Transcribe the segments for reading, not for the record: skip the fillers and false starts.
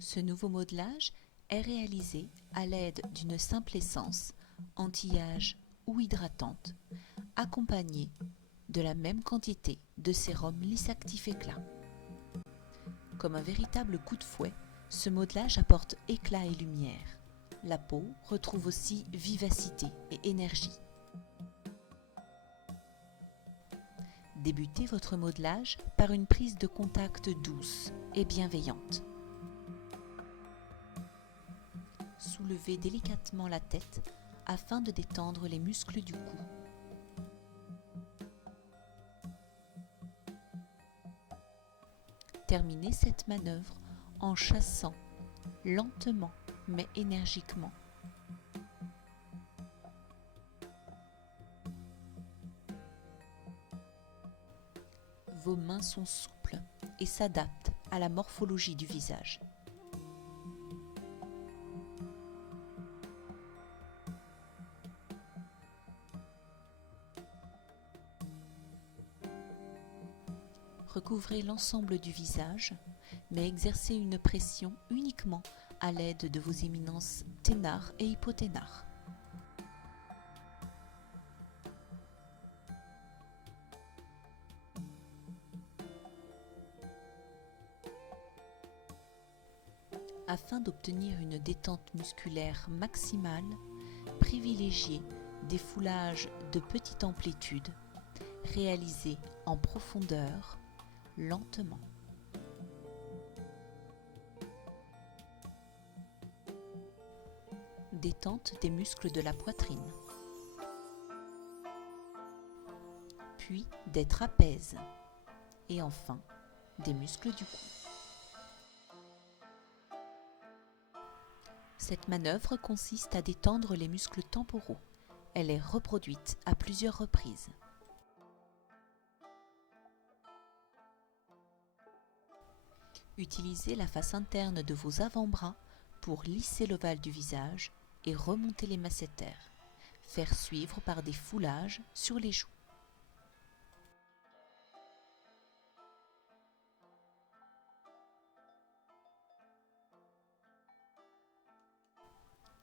Ce nouveau modelage est réalisé à l'aide d'une simple essence anti-âge ou hydratante, accompagnée de la même quantité de sérum lisse-actif éclat. Comme un véritable coup de fouet, ce modelage apporte éclat et lumière. La peau retrouve aussi vivacité et énergie. Débutez votre modelage par une prise de contact douce et bienveillante. Soulevez délicatement la tête afin de détendre les muscles du cou. Terminez cette manœuvre en chassant lentement mais énergiquement. Vos mains sont souples et s'adaptent à la morphologie du visage. Recouvrez l'ensemble du visage, mais exercez une pression uniquement à l'aide de vos éminences ténard et hypoténard. Afin d'obtenir une détente musculaire maximale, privilégiez des foulages de petite amplitude, réalisés en profondeur, lentement. Détente des muscles de la poitrine, puis des trapèzes et enfin des muscles du cou. Cette manœuvre consiste à détendre les muscles temporaux. Elle est reproduite à plusieurs reprises. Utilisez la face interne de vos avant-bras pour lisser l'ovale du visage et remonter les masséters. Faire suivre par des foulages sur les joues.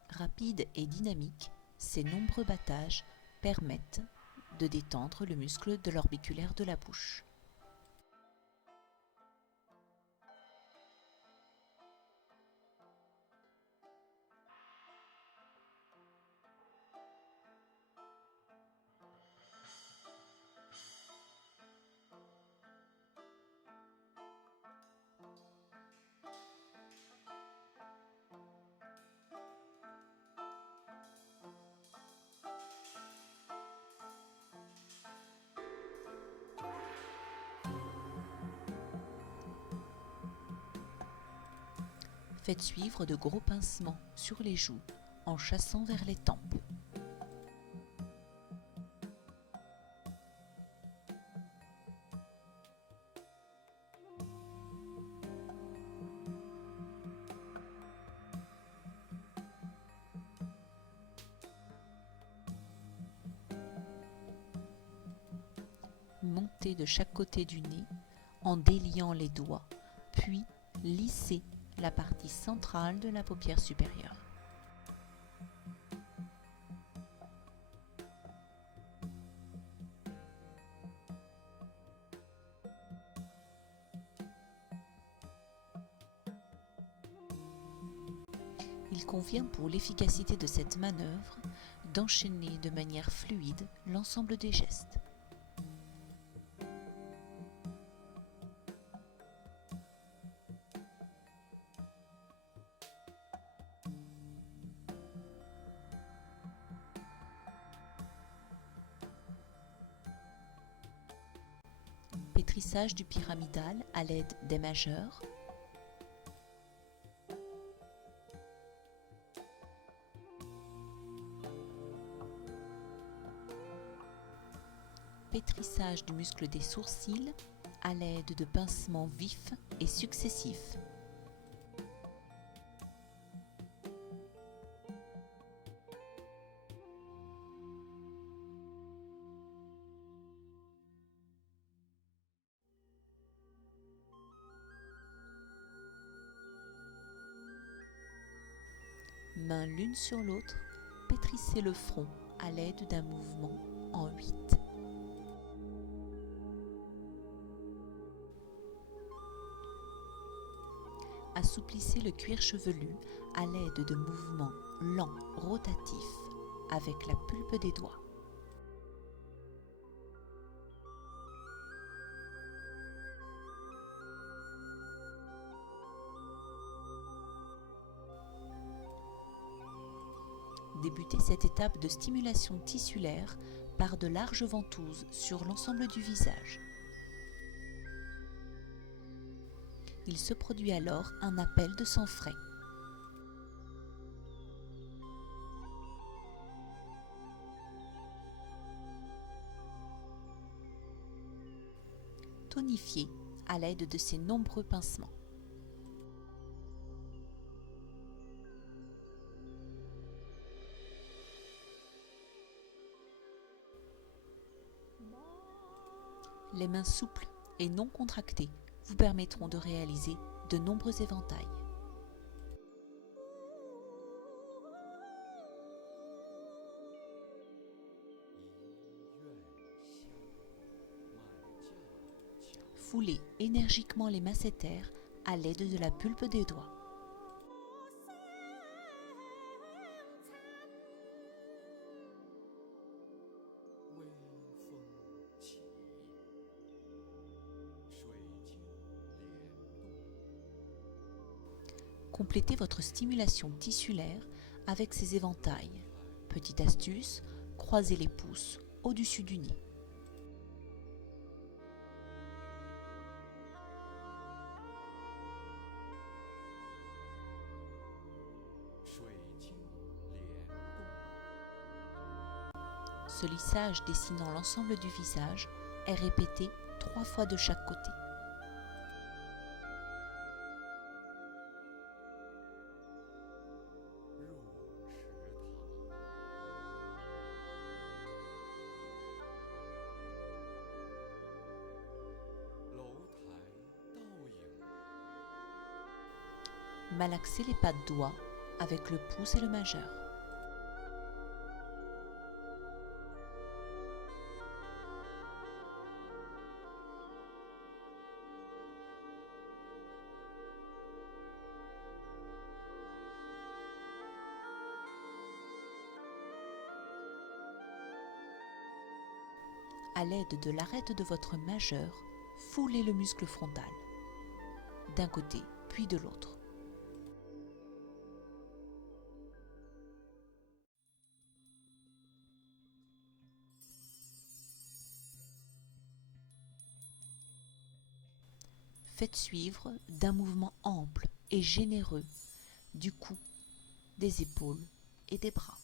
Rapide et dynamique, ces nombreux battages permettent de détendre le muscle de l'orbiculaire de la bouche. Faites suivre de gros pincements sur les joues en chassant vers les tempes. Montez de chaque côté du nez en déliant les doigts, puis lissez la partie centrale de la paupière supérieure. Il convient pour l'efficacité de cette manœuvre d'enchaîner de manière fluide l'ensemble des gestes. Pétrissage du pyramidal à l'aide des majeurs. Pétrissage du muscle des sourcils à l'aide de pincements vifs et successifs. Mains l'une sur l'autre, pétrissez le front à l'aide d'un mouvement en 8. Assouplissez le cuir chevelu à l'aide de mouvements lents rotatifs avec la pulpe des doigts. Débutez cette étape de stimulation tissulaire par de larges ventouses sur l'ensemble du visage. Il se produit alors un appel de sang frais. Tonifiez à l'aide de ces nombreux pincements. Les mains souples et non contractées vous permettront de réaliser de nombreux éventails. Foulez énergiquement les masséters à l'aide de la pulpe des doigts. Complétez votre stimulation tissulaire avec ces éventails. Petite astuce, croisez les pouces au-dessus du nez. Ce lissage dessinant l'ensemble du visage est répété 3 fois de chaque côté. Malaxez les pas de doigts avec le pouce et le majeur. À l'aide de l'arête de votre majeur, foulez le muscle frontal, d'un côté puis de l'autre. Faites suivre d'un mouvement ample et généreux du cou, des épaules et des bras.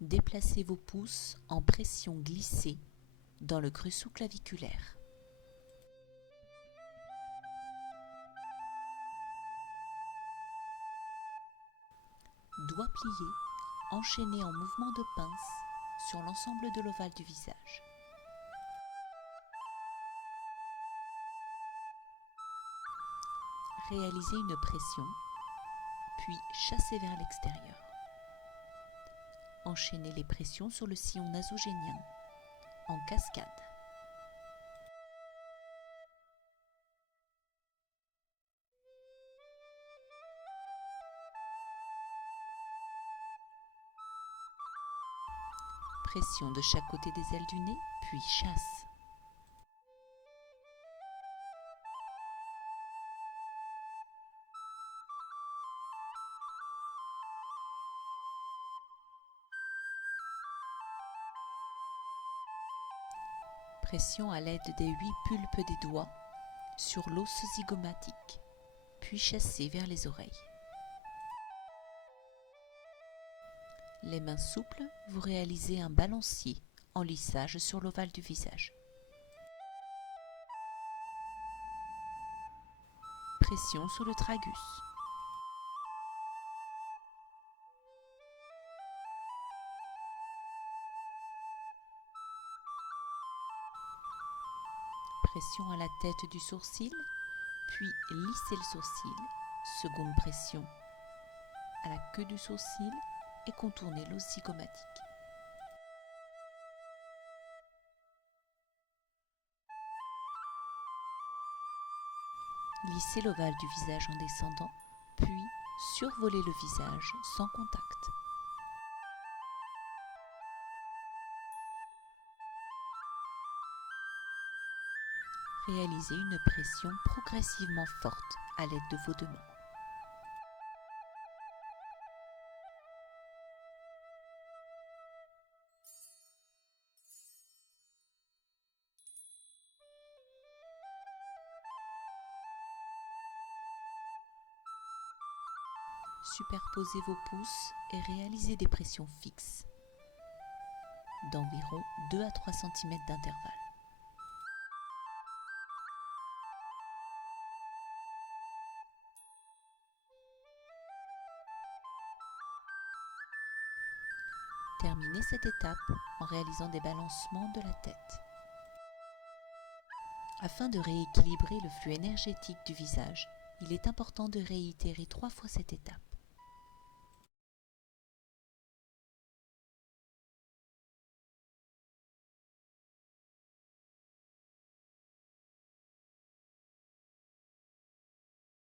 Déplacez vos pouces en pression glissée dans le creux sous-claviculaire. Doigts pliés, enchaînés en mouvement de pince sur l'ensemble de l'ovale du visage. Réalisez une pression, puis chassez vers l'extérieur. Enchaînez les pressions sur le sillon nasogénien en cascade. Pression de chaque côté des ailes du nez, puis chasse. Pression à l'aide des 8 pulpes des doigts sur l'os zygomatique, puis chassez vers les oreilles. Les mains souples, vous réalisez un balancier en lissage sur l'ovale du visage. Pression sur le tragus. pression à la tête du sourcil, puis lissez le sourcil. Seconde pression à la queue du sourcil et contournez l'os zygomatique. Lissez l'ovale du visage en descendant, puis survolez le visage sans contact. Réalisez une pression progressivement forte à l'aide de vos deux mains. Superposez vos pouces et réalisez des pressions fixes d'environ 2 à 3 cm d'intervalle. Terminez cette étape en réalisant des balancements de la tête. Afin de rééquilibrer le flux énergétique du visage, il est important de réitérer 3 fois cette étape.